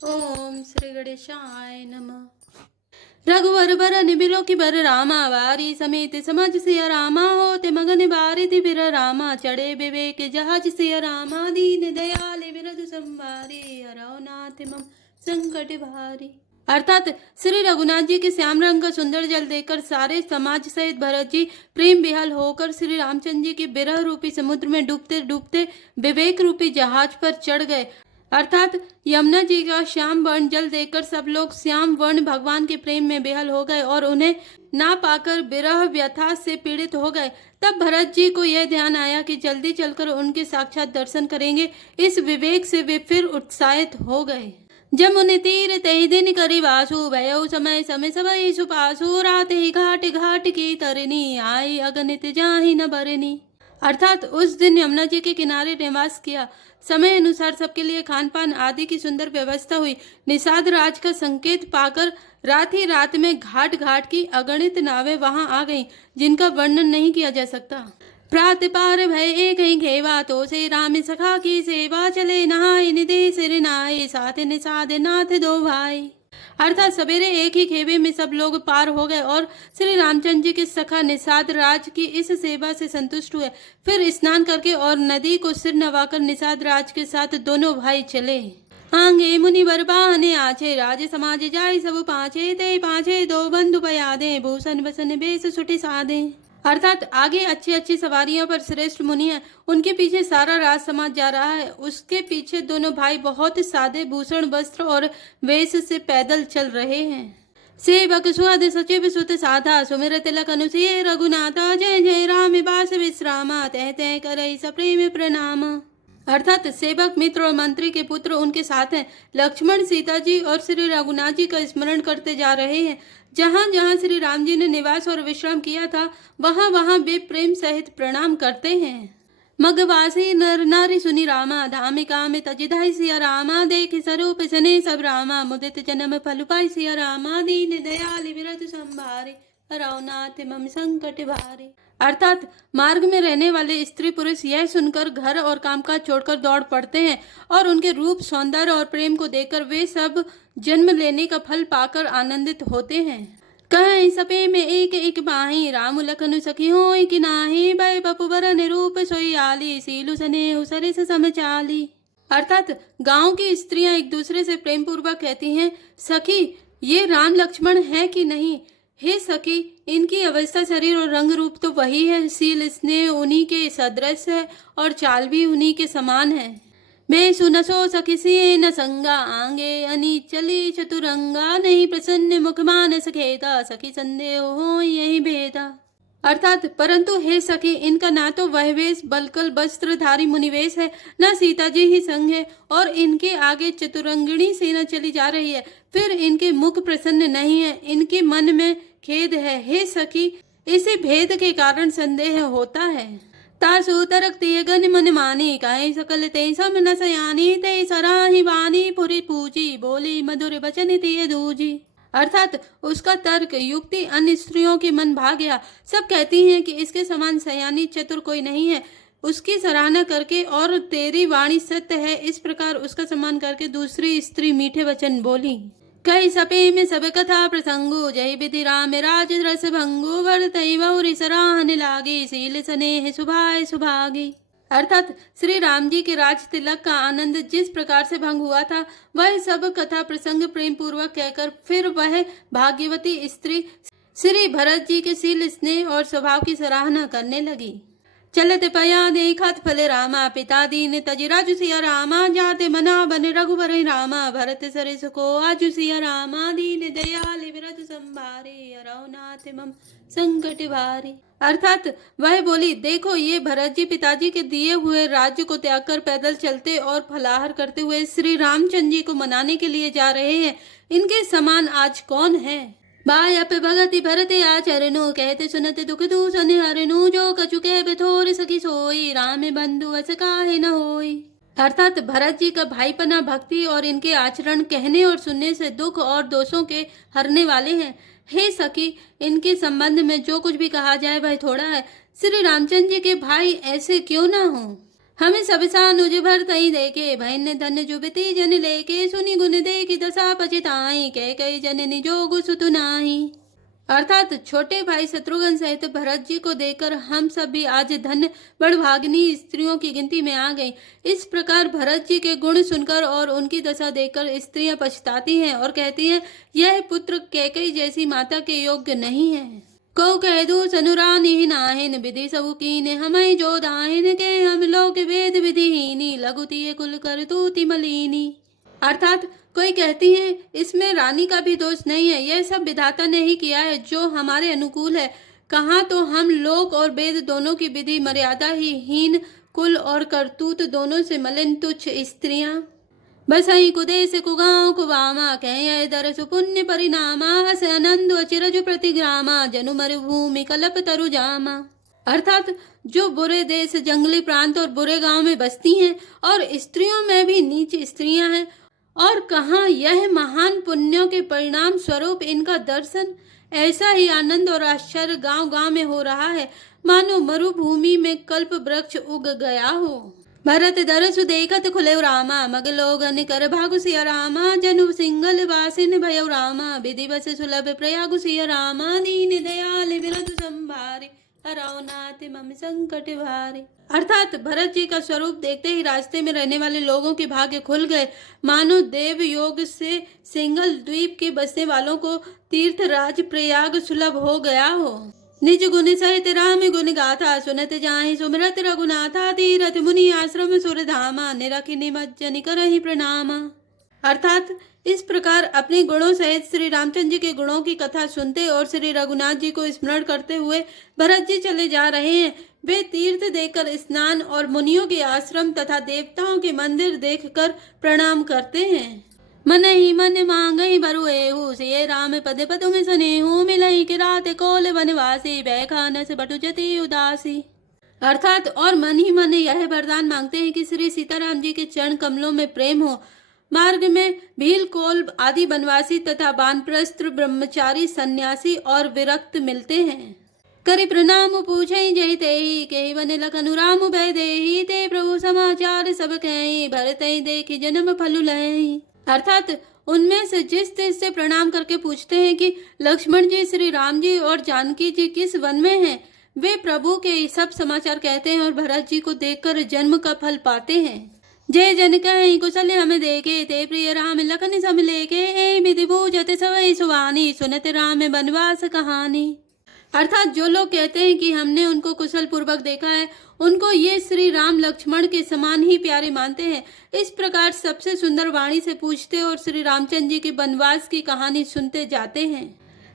ओम श्री गणेशाय नमः। रघुवर बर निबिलो की बर रामा वारी समेत समझ सिया रामा होते मगन बारी थी बिर रामा चढ़े विवेक जहाज सिया रामा दीन दयाल बिरधु संवारी हरौ नाथ मम संकट भारी। अर्थात श्री रघुनाथ जी के श्याम रंग का सुंदर जल देखकर सारे समाज सहित भरत जी प्रेम विहल होकर श्री रामचंद्र जी के बिरह रूपी समुद्र में डूबते डूबते विवेक रूपी जहाज पर चढ़ गए। अर्थात यमुना जी का श्याम वर्ण जल देखकर सब लोग श्याम वर्ण भगवान के प्रेम में बेहाल हो गए और उन्हें ना पाकर विरह व्यथा से पीड़ित हो गए। तब भरत जी को यह ध्यान आया कि जल्दी चलकर उनके साक्षात दर्शन करेंगे। इस विवेक से वे फिर उत्साहित हो गए। जमुनि तीर तहि दिन करि वासु भयउ समय समय सबई सुपासु रात ही घाट घाट की तरनी आई अगणित जाहि न बरनी। अर्थात उस दिन यमुना जी के किनारे निवास किया। समय अनुसार सबके लिए खान पान आदि की सुंदर व्यवस्था हुई। निषाद राज का संकेत पाकर रात ही रात में घाट घाट की अगणित नावें वहां आ गईं, जिनका वर्णन नहीं किया जा सकता। प्रात पार भय एक ही घेवा तो से राम सखा की सेवा चले नहाय निधि सिर नाय साथ निषाद नाथ दो भाई। अर्थात सवेरे एक ही खेवे में सब लोग पार हो गए और श्री रामचंद्र जी के सखा निषाद राज की इस सेवा से संतुष्ट हुए। फिर स्नान करके और नदी को सिर नवाकर निषाद राज के साथ दोनों भाई चले। आंगे मुनि बर बाहने आछे राज समाज जाय सब पाछे ते पाछे दो बंधु पयादे भूषण बसन बेस सुटि साधे। अर्थात आगे अच्छी अच्छी सवारियों पर श्रेष्ठ मुनि है, उनके पीछे सारा राज समाज जा रहा है। उसके पीछे दोनों भाई बहुत सादे भूषण वस्त्र और वेश से पैदल चल रहे हैं। सेवक सुहद सचिव सुत साधा सुमिर तिलक अनुसुय रघुनाथा जय जय राम बास विश्रामा तह तह करई सप्रेम प्रणाम। अर्थात सेवक मित्र और मंत्री के पुत्र उनके साथ हैं। लक्ष्मण सीता जी और श्री रघुनाथ जी का स्मरण करते जा रहे हैं। जहाँ जहाँ श्री राम जी ने निवास और विश्राम किया था वहाँ वहाँ वे प्रेम सहित प्रणाम करते हैं। मगवासी नर नारी सुनी रामा धामिका में तजिधाई सिया रामा देख स्वरूप सने सब रामा मुदित जन्म फल पाई सिया रामा दीन दयाल विरध संभारे रघुनाथ मम संकट भारे। अर्थात मार्ग में रहने वाले स्त्री पुरुष यह सुनकर घर और कामकाज छोड़कर दौड़ पड़ते हैं और उनके रूप सौंदर्य और प्रेम को देखकर वे सब जन्म लेने का फल पाकर आनंदित होते हैं। कहीं सपे में एक एक बाही राम लखन सखी होय कि नाही भय बपु बरन रूप सोई आली सीलु सने सरिस समचाली। अर्थात गांव की स्त्रियां एक दूसरे से प्रेम पूर्वक कहती हैं, सखी ये राम लक्ष्मण है कि नहीं। हे सखी इनकी अवस्था शरीर और रंग रूप तो वही है, सील स्नेह उन्हीं के सदृश है और चाल भी उन्हीं के समान है। मैं सुनसो सखी सी न संगा आंगे अनी चली चतुरंगा नहीं प्रसन्न मुख मानस खेता सखी संदेह हो यही भेदा। अर्थात परंतु हे सखी इनका ना तो वह वेश बलकल वस्त्रधारी मुनिवेश है, न सीता जी ही संग है और इनके आगे चतुरंगिणी सेना चली जा रही है। फिर इनके मुख प्रसन्न नहीं है, इनके मन में खेद है। हे सखी इसी भेद के कारण संदेह होता है। तासु तरक्ति गन मन मानी काहे सकल ते सम न सयानी ते सराही वानी पुरी पूजी बोली मधुर बचन ते दूजी। अर्थात उसका तर्क युक्ति अन्य स्त्रियों के मन भा गया। सब कहती हैं कि इसके समान सयानी चतुर कोई नहीं है। उसकी सराहना करके और तेरी वाणी सत्य है इस प्रकार उसका सम्मान करके दूसरी स्त्री मीठे वचन बोली। कई सपे में सब कथा प्रसंगो जय विधि राम राज रस भंगो वर्तई बहुरी सराहन लागी सील स्नेह सुभाय सुभागी। अर्थात श्री राम जी के राज तिलक का आनंद जिस प्रकार से भंग हुआ था वह सब कथा प्रसंग प्रेम पूर्वक कहकर फिर वह भाग्यवती स्त्री श्री भरत जी के शील स्नेह और स्वभाव की सराहना करने लगी। चलत पया देखत फल रामा पिता दीन तजि राजु सिया रामा जाते मना बन रघुबर रामा भरत सरिस को आजु सिया रामा दीन दयाल विरध संभारे रघुनाथ मम संकट भारी। अर्थात वह बोली, देखो ये भरत जी पिताजी के दिए हुए राज्य को त्याग कर पैदल चलते और फलाहार करते हुए श्री रामचंद्र जी को मनाने के लिए जा रहे हैं। इनके समान आज कौन है। बायप भगति भरते आचरणु कहते सुनते दुख दूषण हरनु जो कछु कह बिथोर सखी सोई राम बंधु अस काहे न होई। अर्थात भरत जी का भाईपना भक्ति और इनके आचरण कहने और सुनने से दुख और दोषों के हरने वाले हैं। हे सखी इनके संबंध में जो कुछ भी कहा जाए वह थोड़ा है। श्री रामचंद्र जी के भाई ऐसे क्यों ना हो। हमें सब सानुज भरतई देखे भैन्य धन्य जुबती जन लेके सुनी गुण देखी दशा पचिताई कई जननी जोगु सुतु नाही। अर्थात छोटे भाई शत्रुघ्न सहित भरत जी को देखकर हम सब भी आज धन्य बड़भागिनी स्त्रियों की गिनती में आ गई। इस प्रकार भरत जी के गुण सुनकर और उनकी दशा देखकर स्त्रियां पछताती हैं और कहती हैं, यह पुत्र कैकेयी जैसी माता के योग्य नहीं है। को कह दू सनुरानी नाहिन विधि सबु कीने हमई जो दाहिन के हम लोग वेद विधिहीनी लघुतीय कुल कर तूति मलिनी। अर्थात कोई कहती है इसमें रानी का भी दोष नहीं है, यह सब विधाता ने ही किया है जो हमारे अनुकूल है। कहाँ तो हम लोक और वेद दोनों की विधि मर्यादा ही हीन, कुल और करतूत दोनों से मलिन तुच्छ स्त्रियां। बसई कुदेश कुगांव कुवामा कह दर सुपुण्य परिणामा हस आनंद चिरजु प्रतिग्रामा जनु मरुभूमि कलप तरु जामा। अर्थात जो बुरे देश, जंगली प्रांत और बुरे गांव में बसती हैं और स्त्रियों में भी नीच स्त्रियां हैं, और कहाँ यह महान पुण्यों के परिणाम स्वरूप इनका दर्शन ऐसा ही आनंद और आश्चर्य गांव गांव में हो रहा है मानो मरुभूमि में कल्प वृक्ष उग गया हो। भरत दरसु देखत खुले रामा मग लोगन कर भागु सिया रामा जनु सिंगल वासिन भयउ रामा विधि बस सुलभ प्रयागु सिया रामा दीन दयाल विरधु संभारे हराओ नाथ मम संकट भारे। अर्थात भरत जी का स्वरूप देखते ही रास्ते में रहने वाले लोगों के भाग्य खुल गए, मानो देव योग से सिंगल द्वीप के बसने वालों को तीर्थ राज प्रयाग सुलभ हो गया हो। निज गुण सहित राम गुण गाथा सुनत जाहि सुमिरत रघुनाथा तीरथ मुनि आश्रम सुरधामा निरखि निमज्जन करहि प्रणामा। अर्थात इस प्रकार अपने गुणों सहित श्री रामचंद्र जी के गुणों की कथा सुनते और श्री रघुनाथ जी को स्मरण करते हुए भरत जी चले जा रहे हैं। वे तीर्थ देखकर स्नान और मुनियों के आश्रम तथा देवताओं के मंदिर देखकर प्रणाम करते हैं। मन ही मन मांगहि बरु एहु सिय राम पद पदु में सनेहु मिलहि कि रात कोल वनवासी बैखानस बटु जति उदासी। अर्थात और मन ही मन यह वरदान मांगते हैं कि श्री सीताराम जी के चरण कमलों में प्रेम हो। मार्ग में भील कोल आदि वनवासी तथा वानप्रस्थ ब्रह्मचारी सन्यासी और विरक्त मिलते हैं। करि प्रणाम पूछई जहि तेहि केहि वन लखनु राम भय देहि ते प्रभु समाचार सब कहि भरतहि देखि जन्म फलु लहि। अर्थात उनमें से जिस से प्रणाम करके पूछते हैं कि लक्ष्मण जी, श्री राम जी और जानकी जी किस वन में हैं, वे प्रभु के सब समाचार कहते हैं और भरत जी को देखकर जन्म का फल पाते हैं। जय जन कहि कुशल हमें देखे ते प्रिय राम लखन सम लेके ए विधि बूझत सवै सुवानी सुनत राम वनवास कहानी। अर्थात जो लोग कहते हैं कि हमने उनको कुशल पूर्वक देखा है, उनको ये श्री राम लक्ष्मण के समान ही प्यारे मानते हैं। इस प्रकार सबसे सुंदर वाणी से पूछते और श्री रामचंद्र जी के वनवास की कहानी सुनते जाते हैं।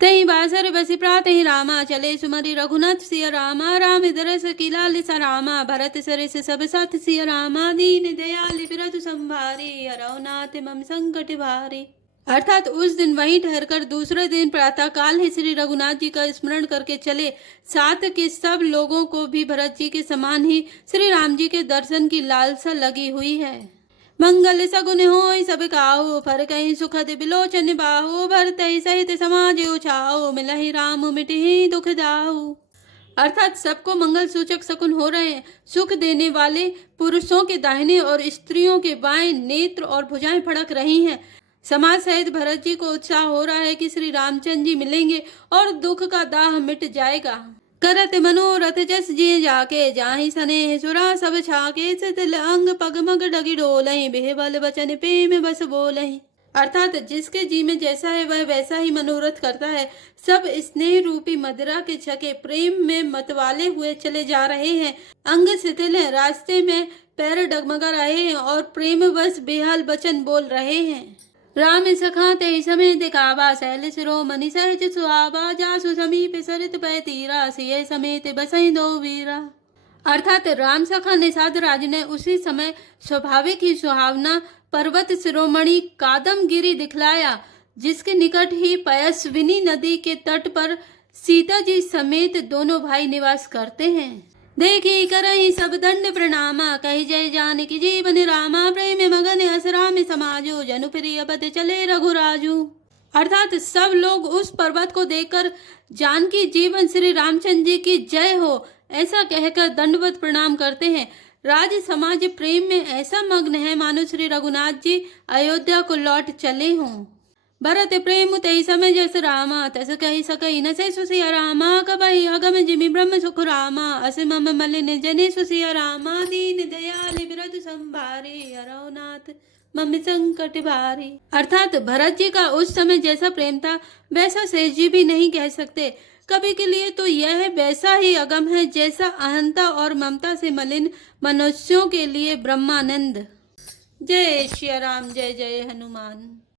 तई बासर बसी प्रातहि रामा चले सुमरि रघुनाथ सिया रामा राम दरस किला लिसा रामा भरत सरस सब साथ सिया रामा दीन दयाल विरधु संभारे हरौ नाथ मम संकट भारे। अर्थात उस दिन वहीं ठहरकर दूसरे दिन प्रातः काल ही श्री रघुनाथ जी का स्मरण करके चले। साथ के सब लोगों को भी भरत जी के समान ही श्री राम जी के दर्शन की लालसा लगी हुई है। मंगल सगुन होय सब काहू फरकहि सुखद बिलोचन बाहु भरतहि सहित समाज उछाओ मिलहि राम मिटहि दुख दाहु। अर्थात सबको मंगल सूचक शकुन हो रहे हैं। सुख देने वाले पुरुषों के दाहिने और स्त्रियों के बाएं नेत्र और भुजाएं फड़क रही हैं। समाज सहित भरत जी को उत्साह हो रहा है कि श्री रामचंद्र जी मिलेंगे और दुख का दाह मिट जाएगा। करत मनोरथ जस जिए जाके जाहि सने सुरा सब छाके सितल अंग पगमग डगी डोलहि बेहबल बचन प्रेम बस बोलहि। अर्थात जिसके जी में जैसा है वह वैसा ही मनोरथ करता है। सब स्नेह रूपी मदिरा के छके प्रेम में मतवाले हुए चले जा रहे हैं। अंग शिथिल है, रास्ते में पैर डगमगा रहे हैं और प्रेम बस बेहाल बचन बोल रहे हैं। राम सखा ते समय दिखावा शैल सिरो मनि सहज सुहावा जासु समीप सरित पै तीरा सिय समेत बसई दो वीरा। अर्थात राम सखा निषाद राज ने उसी समय स्वाभाविक ही सुहावना पर्वत शिरोमणि कादमगिरी दिखलाया, जिसके निकट ही पयस्विनी नदी के तट पर सीता जी समेत दोनों भाई निवास करते हैं। देखी करहि सब दंड प्रणामा कहि जय जानकी जीवन रामा प्रेम मगन हस राम समाजो जनु प्रिय पद चले रघुराजू। अर्थात सब लोग उस पर्वत को देखकर जानकी जीवन श्री रामचंद्र जी की जय हो ऐसा कहकर दंडवत प्रणाम करते हैं। राज समाज प्रेम में ऐसा मग्न है मानो श्री रघुनाथ जी अयोध्या को लौट चले हों। भरत प्रेम तई समय जस रामा तस कही सकई न से सुसिया रामा कबहि अगम जिमि ब्रह्म सुख रामा अस मम मलिन जने सुसिया रामा दीन दयाल बिरध संभारे अरौनाथ मम संकट भारे। अर्थात भरत जी का उस समय जैसा प्रेम था वैसा शेष जी भी नहीं कह सकते। कवि के लिए तो यह वैसा ही अगम है जैसा अहंता और ममता से मलिन मनुष्यों के लिए ब्रह्मानंद। जय श्री राम, जय जय हनुमान।